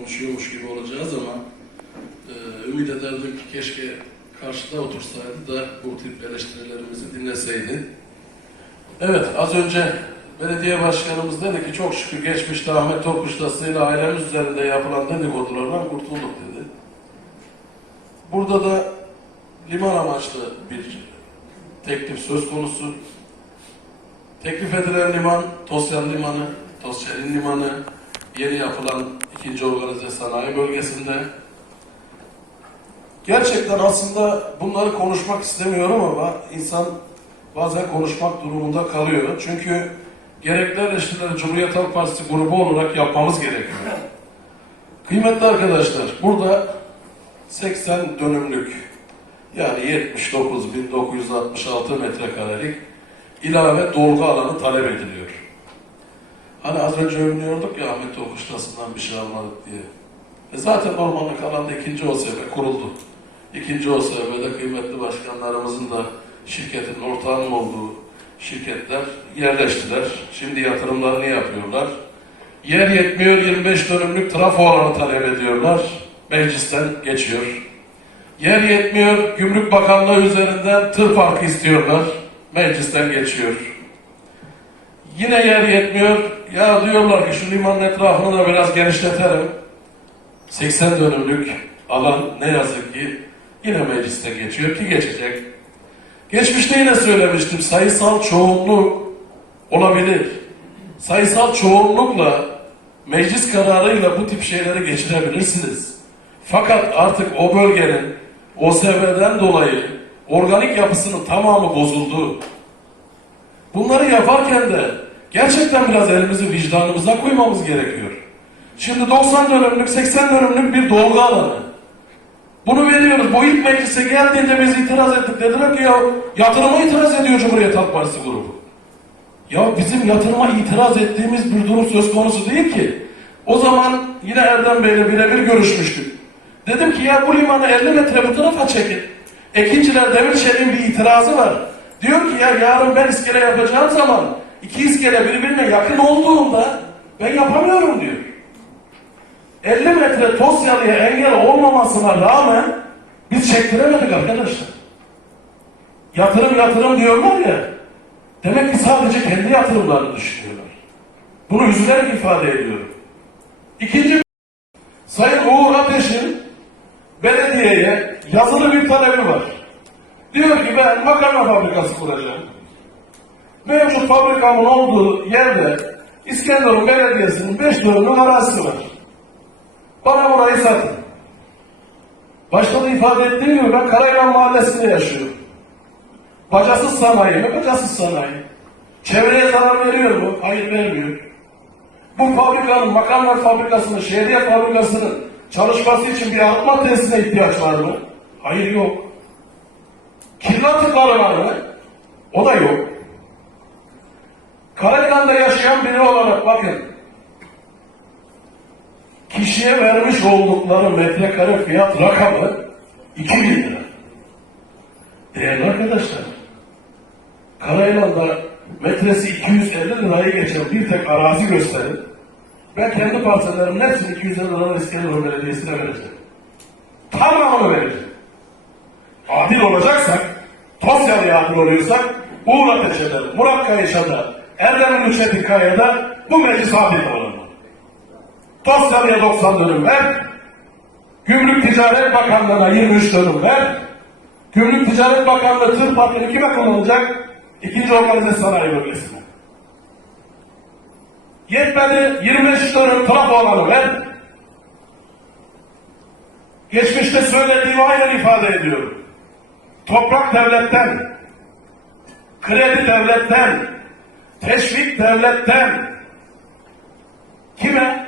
konuşuyormuş gibi olacağız ama e, ümit ederdim ki keşke karşıda otursaydı da bu tip eleştirilerimizi dinleseydi. Evet, az önce belediye başkanımız dedi ki çok şükür geçmişte Ahmet Topkuşlası'yla ailemiz üzerinde yapılan dedikodulardan kurtulduk dedi. Burada da liman amaçlı bir teklif söz konusu. Teklif edilen liman Tosya Limanı, Tosya'nın limanı, yeni yapılan ikinci organize sanayi bölgesinde. Gerçekten aslında bunları konuşmak istemiyorum ama insan bazen konuşmak durumunda kalıyor. Çünkü gerekli eleştirileri Cumhuriyet Halk Partisi grubu olarak yapmamız gerekiyor. Kıymetli arkadaşlar, burada 80 dönümlük yani 79.966 metrekarelik ilave dolgu alanı talep ediliyor. Hani az önce övünüyorduk ya Ahmet Tokuşlası'ndan bir şey almadık diye. E zaten ormanlık alanda ikinci OSB kuruldu. İkinci OSB'de kıymetli başkanlarımızın da şirketin ortağının olduğu şirketler yerleştiler. Şimdi yatırımlarını yapıyorlar. Yer yetmiyor 25 dönümlük trafo alanı talep ediyorlar. Meclisten geçiyor. Yer yetmiyor Gümrük Bakanlığı üzerinden tır parkı istiyorlar. Meclisten geçiyor. Yine yer yetmiyor. Ya diyorlar ki şu limanın etrafını da biraz genişletelim. 80 dönümlük alan ne yazık ki yine mecliste geçiyor ki geçecek. Geçmişte yine söylemiştim sayısal çoğunluk olabilir. Sayısal çoğunlukla meclis kararıyla bu tip şeyleri geçirebilirsiniz. Fakat artık o bölgenin OSB'den dolayı organik yapısının tamamı bozuldu. Bunları yaparken de gerçekten biraz elimizi vicdanımıza koymamız gerekiyor. Şimdi 90 dönümlük, 80 dönümlük bir dolgu alanı. Bunu veriyoruz. Bu ilk meclise geldiğinde biz itiraz ettik. Dediler ki ya yatırıma itiraz ediyor Cumhuriyet Halk Partisi grubu. Ya bizim yatırıma itiraz ettiğimiz bir durum söz konusu değil ki. O zaman yine Erdem Bey'le birebir görüşmüştük. Dedim ki ya bu limanı 50 metre bu tarafa çekin. Ekinciler Demirçelik'in bir itirazı var. Diyor ki ya yarın ben iskele yapacağım zaman iki iskele birbirine yakın olduğunda ben yapamıyorum diyor. 50 metre Tosyalı'ya engel olmamasına rağmen biz çektiremedik arkadaşlar. Yatırım yatırım diyorlar ya. Demek ki sadece kendi yatırımlarını düşünüyorlar. Bunu üzülerek ifade ediyorum. İkinci Sayın Uğur Ateş'in belediyeye yazılı bir talebi var. Diyor ki ben makarna fabrikası kuracağım. Mevcut fabrikamın olduğu yerde İskenderun Belediyesi'nin 5 dönümlük arazisi var. Bana burayı satın. Başta da ifade ettiğim gibi ben Karayılan Mahallesi'nde yaşıyorum. Bacasız sanayi mi? Bacasız sanayi. Çevreye zarar veriyor mu? Hayır vermiyor. Bu fabrikanın, makarna fabrikasının, şehriye fabrikasının çalışması için bir artma tesisine ihtiyaç var mı? Hayır yok. Kirli atıkları var mı? O da yok. Karayılan'da yaşayan biri olarak bakın, kişiye vermiş oldukları metrekare fiyat rakamı 2000 lira. Değerli arkadaşlar, Karayılan'da metresi 250 lirayı geçen bir tek arazi gösterin. Ben kendi parsellerimin hepsini 250 liradan İskenderun Belediyesi'ne vereceğim. Tamamını vereceğim. Adil olacaksak, Tosyalı'ya adil oluyorsak, Uğur Ateşe'de, Murat Kayışa'da, Erdem Ülçetin Kaya'da bu meclis adil olmalı. Tosyalı'ya 90 dönüm ver, Gümrük Ticaret Bakanlığı'na 23 dönüm ver, Gümrük Ticaret Bakanlığı tır parkını kime kullanacak? İkinci organize sanayi bölgesine. Yetmedi 25 dönüm trafo alanı ver. Geçmişte söylediğimi aynen ifade ediyorum. Toprak devletten, kredi devletten, teşvik devletten kime?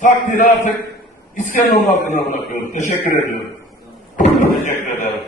Takdiri artık İskenderun halkına bırakıyorum. Teşekkür ediyorum. Teşekkür ederim.